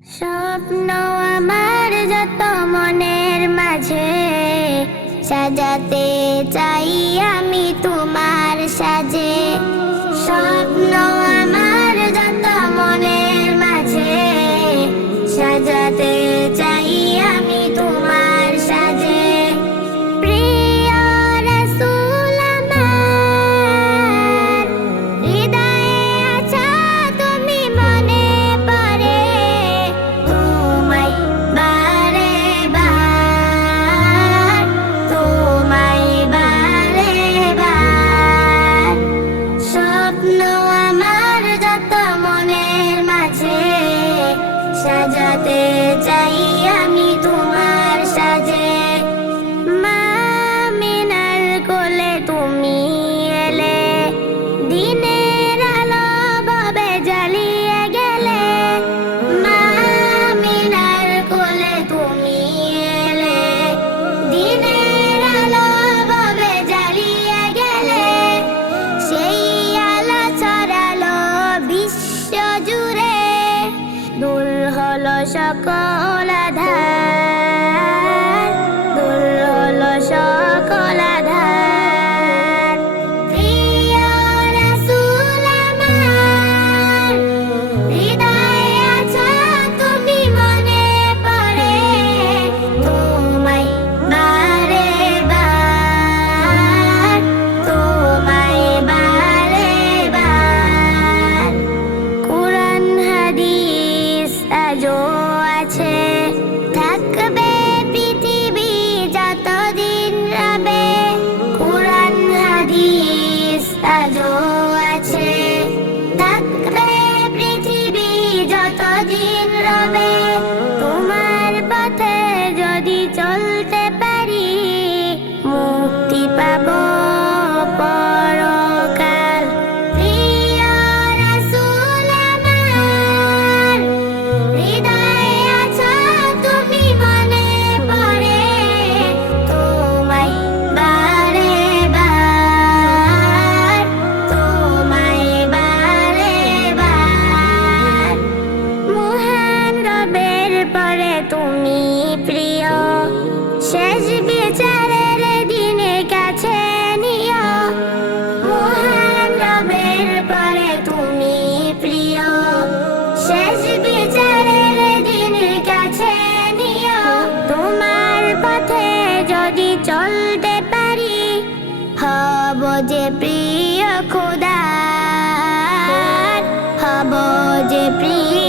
স্বপ্ন আমার যত মনের মাঝে সাজাতে চাই আমি তোমার সাজে। স্বপ্ন আমার যত মনের মাঝে সাজাতে চাই আমি তোমার সাজে। প্রিয় রাসূল আমার হৃদয়ে আছো তুমি, মনে পড়ে তোমায় বারে বার, তোমায় বারে বার। স্বপ্ন আমার যত মনের মাঝে সাজাতে চাই আমি তোমার সাজে। মা আমিনার কোলে তুমি এলে, দিনের আলো ভাবে জ্বালিয়ে গেলে। মা আমিনার কোলে তুমি এলে, দিনের আলো ভাবে জ্বালিয়ে গেলে। সেই আলো ছড়ালো বিশ্ব জুড়ে, দূর হলো সকল আঁধার, দূর হলো সকল আঁধার। প্রিয় রাসূল আমার হৃদয়ে আছো তুমি, মনে পড়ে তোমায় বারে বার, তোমায় বারে বার। কুরআন হাদিস আজও আছে, থাকবে পৃথিবী যতদিন রবে। কুরআন হাদিস আজও আছে, থাকবে পৃথিবী যতদিন রবে। তোমার পথে যদি চলতে পারি, মুক্তি পাবো পরকাল। প্রিয় রাসূল আমার হৃদয়ে আছো তুমি, মনে পড়ে তোমায় বারে বার, তোমায় বারে বার। মহান রবের পরে তুমি প্রিয়, শেষ বিচারের দিনে কাছে নিও। মহান রবের পরে তুমি প্রিয়, শেষ বিচারের দিনে কাছে নিও। তোমার পথে যদি চলতে পারি, হব যে প্রিয় খোদার, হব যে প্রিয়